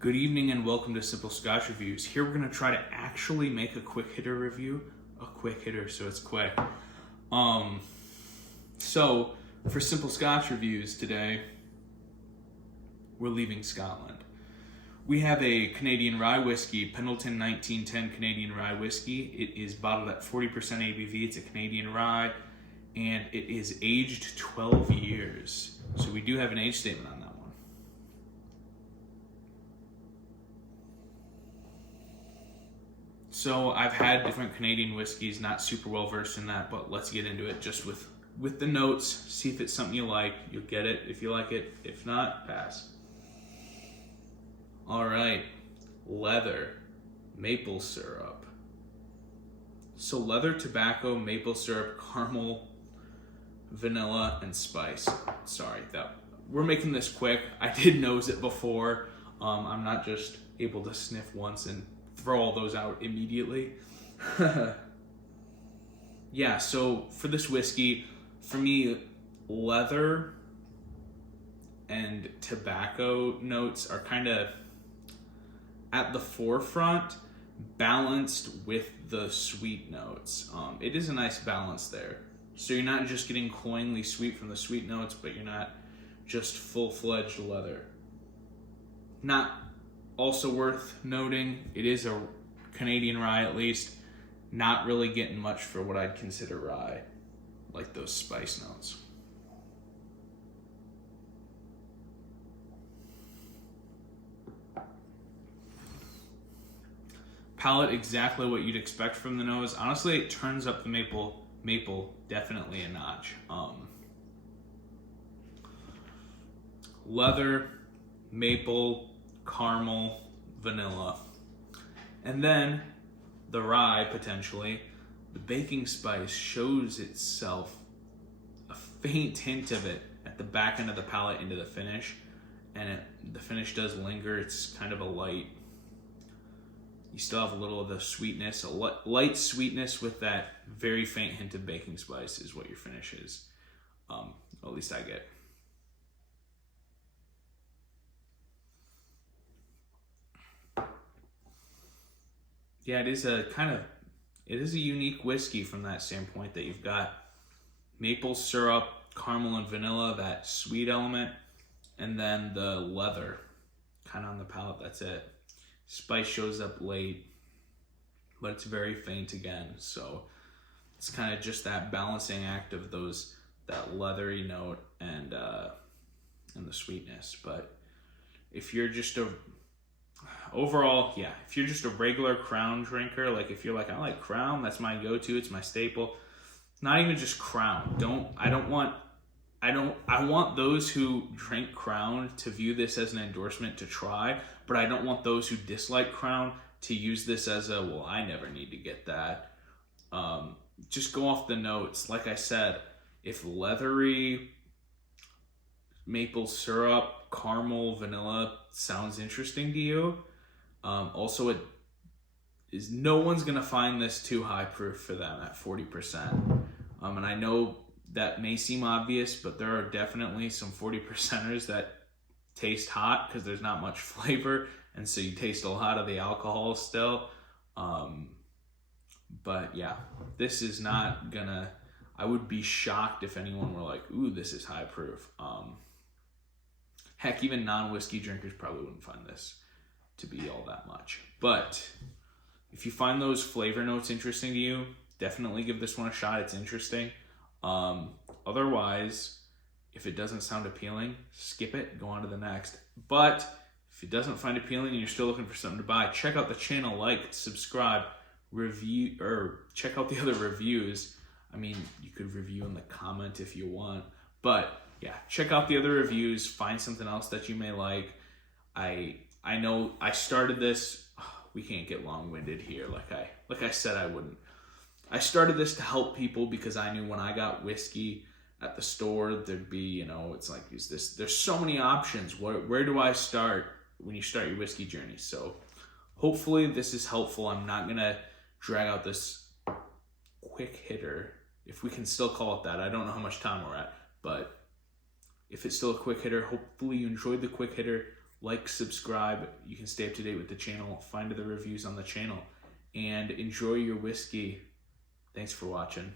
Good evening and welcome to Simple Scotch Reviews. Here we're going to try to actually make a quick hitter review. A quick hitter, so it's quick. So for Simple Scotch Reviews today, we're leaving Scotland. We have a Canadian Rye whiskey, Pendleton 1910 Canadian Rye whiskey. It is bottled at 40% ABV. It's a Canadian Rye, and it is aged 12 years. So we do have an age statement on that one. So I've had different Canadian whiskeys, not super well versed in that, but let's get into it just with the notes. See if it's something you like. You'll get it if you like it. If not, pass. All right, leather, maple syrup. So leather, tobacco, maple syrup, caramel, vanilla, and spice. Sorry, we're making this quick. I did nose it before. I'm not just able to sniff once and throw all those out immediately. Yeah, so for this whiskey, for me, leather and tobacco notes are kind of at the forefront, balanced with the sweet notes. It is a nice balance there. So you're not just getting cloyingly sweet from the sweet notes, but you're not just full-fledged leather. Not also worth noting, it is a Canadian rye at least, not really getting much for what I'd consider rye, like those spice notes. Palate exactly what you'd expect from the nose. Honestly, it turns up the maple definitely a notch. Leather, maple, caramel, vanilla. And then the rye, potentially, the baking spice shows itself, a faint hint of it at the back end of the palate into the finish. And the finish does linger. It's kind of a light, you still have a little of the sweetness, a light sweetness with that very faint hint of baking spice is what your finish is. At least I get. Yeah, it is a unique whiskey from that standpoint that you've got maple syrup, caramel and vanilla, that sweet element, and then the leather kind of on the palate, that's it. Spice shows up late, but it's very faint again. So it's kind of just that balancing act of that leathery note and the sweetness. But if you're just if you're just a regular Crown drinker, like if you're like, I like Crown, that's my go-to, it's my staple. Not even just Crown. I want those who drink Crown to view this as an endorsement to try, but I don't want those who dislike Crown to use this as well, I never need to get that. Just go off the notes. Like I said, if leathery, maple syrup, caramel, vanilla sounds interesting to you, also no one's going to find this too high proof for them at 40%. And I know that may seem obvious, but there are definitely some 40%ers that taste hot because there's not much flavor, and so you taste a lot of the alcohol still. But yeah, this is not gonna, I would be shocked if anyone were like, ooh, this is high proof. Heck, even non-whiskey drinkers probably wouldn't find this to be all that much. But if you find those flavor notes interesting to you, definitely give this one a shot. It's interesting. Otherwise, if it doesn't sound appealing, skip it, go on to the next. But if it doesn't find appealing and you're still looking for something to buy, check out the channel, like, subscribe, review, or check out the other reviews. I mean, you could review in the comment if you want, but yeah, check out the other reviews, find something else that you may like. I know I started this, we can't get long-winded here like I said I wouldn't. I started this to help people because I knew when I got whiskey at the store, there'd be, it's like, there's so many options. Where do I start when you start your whiskey journey? So hopefully this is helpful. I'm not going to drag out this quick hitter, if we can still call it that. I don't know how much time we're at, but if it's still a quick hitter, hopefully you enjoyed the quick hitter. Like, subscribe. You can stay up to date with the channel, find other reviews on the channel, and enjoy your whiskey. Thanks for watching.